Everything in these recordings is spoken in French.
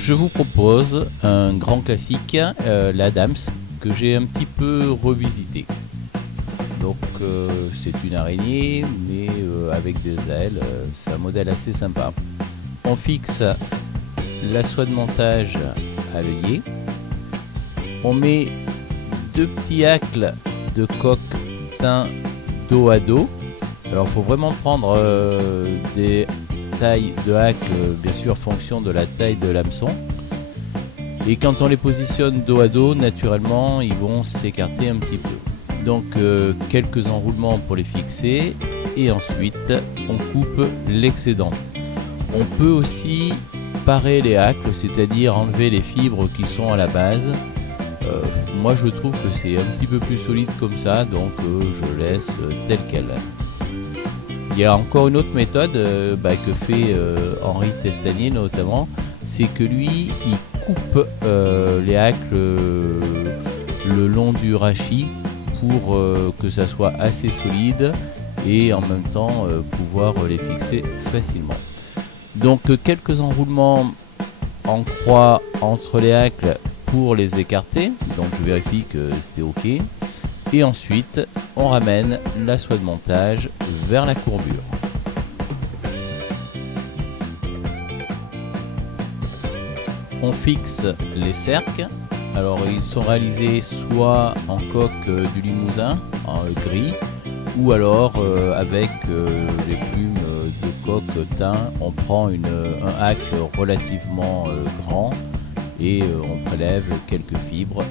Je vous propose un grand classique, l'Adams, que j'ai un petit peu revisité. Donc c'est une araignée, mais avec des ailes, c'est un modèle assez sympa. On fixe la soie de montage à l'œillet. On met deux petits hacles de coque teints dos à dos. Alors il faut vraiment prendre des tailles de hacles, bien sûr, en fonction de la taille de l'hameçon. Et quand on les positionne dos à dos, naturellement, ils vont s'écarter un petit peu. Donc quelques enroulements pour les fixer et ensuite on coupe l'excédent. On peut aussi parer les hacles, c'est-à-dire enlever les fibres qui sont à la base. Moi je trouve que c'est un petit peu plus solide comme ça, donc je laisse tel quel. Il y a encore une autre méthode que fait Henri Testanier notamment, c'est que lui il coupe les hacles le long du rachis pour que ça soit assez solide et en même temps pouvoir les fixer facilement. Donc quelques enroulements en croix entre les hacles pour les écarter, donc je vérifie que c'est ok, et ensuite on ramène la soie de montage vers la courbure. On fixe les cercles. Alors ils sont réalisés soit en coque du Limousin en gris, ou alors avec les plumes de coque teint. On prend un hack relativement grand et on prélève quelques fibres.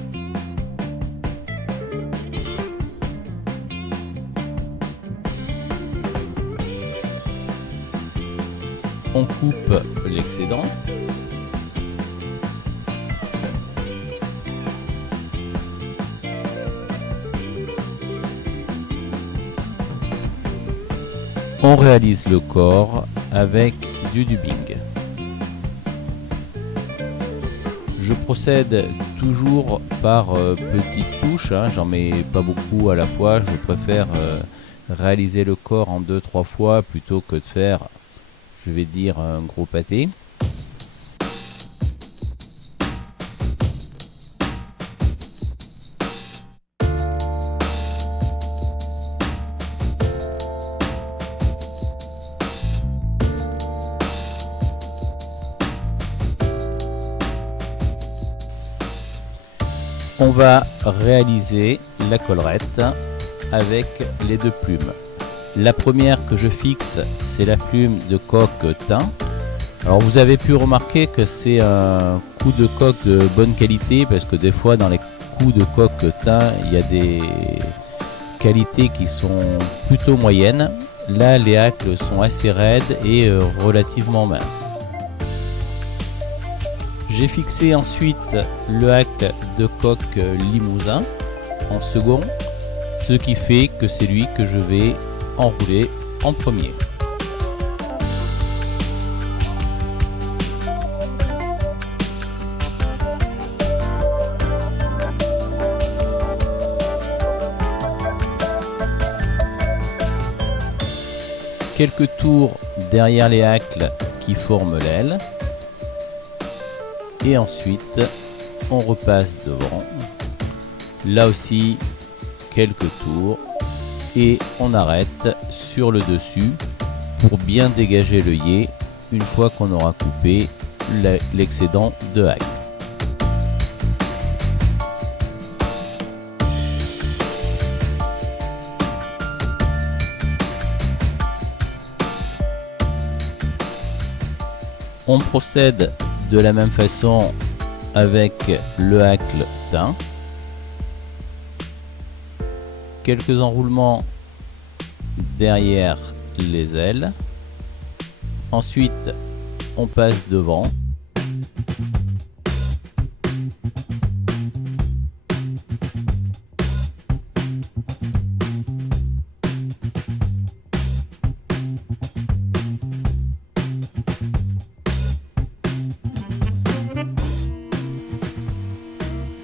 On coupe l'excédent. On réalise le corps avec du dubbing. Je procède toujours par petites touches, j'en mets pas beaucoup à la fois, je préfère réaliser le corps en 2-3 fois plutôt que de faire, je vais dire, un gros pâté. On va réaliser la collerette avec les deux plumes. La première que je fixe, c'est la plume de coque teint. Alors vous avez pu remarquer que c'est un coup de coque de bonne qualité, parce que des fois dans les coups de coque teint, il y a des qualités qui sont plutôt moyennes. Là, les hacles sont assez raides et relativement minces. J'ai fixé ensuite le hack de coque Limousin en second, ce qui fait que c'est lui que je vais enrouler en premier. Quelques tours derrière les hacles qui forment l'aile. Et ensuite on repasse devant, là aussi quelques tours, et on arrête sur le dessus pour bien dégager l'œillet une fois qu'on aura coupé l'excédent de hack. On procède de la même façon avec le hacle teint. Quelques enroulements derrière les ailes. Ensuite, on passe devant.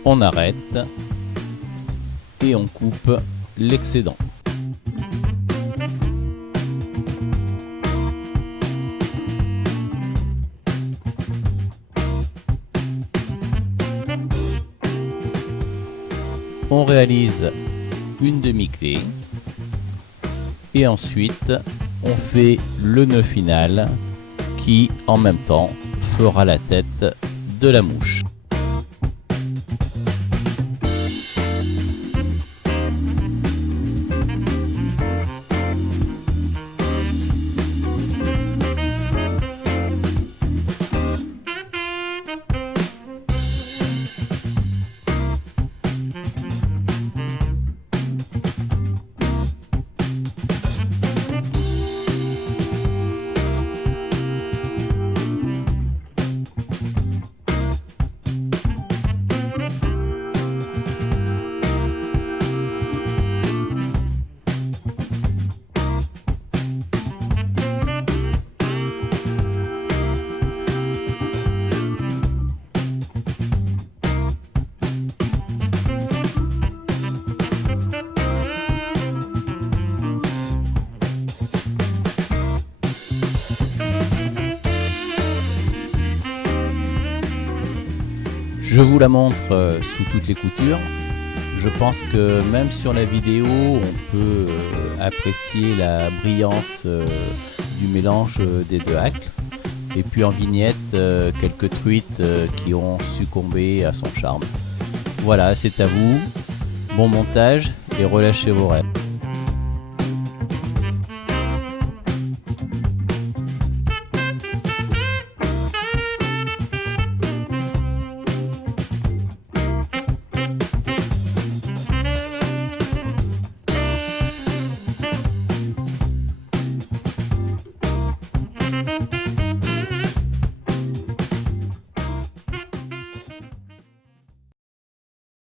On arrête et on coupe l'excédent. On réalise une demi-clé et ensuite on fait le nœud final qui en même temps fera la tête de la mouche. Je vous la montre sous toutes les coutures. Je pense que même sur la vidéo, on peut apprécier la brillance du mélange des deux hacks. Et puis en vignette, quelques truites qui ont succombé à son charme. Voilà, c'est à vous. Bon montage et relâchez vos rêves.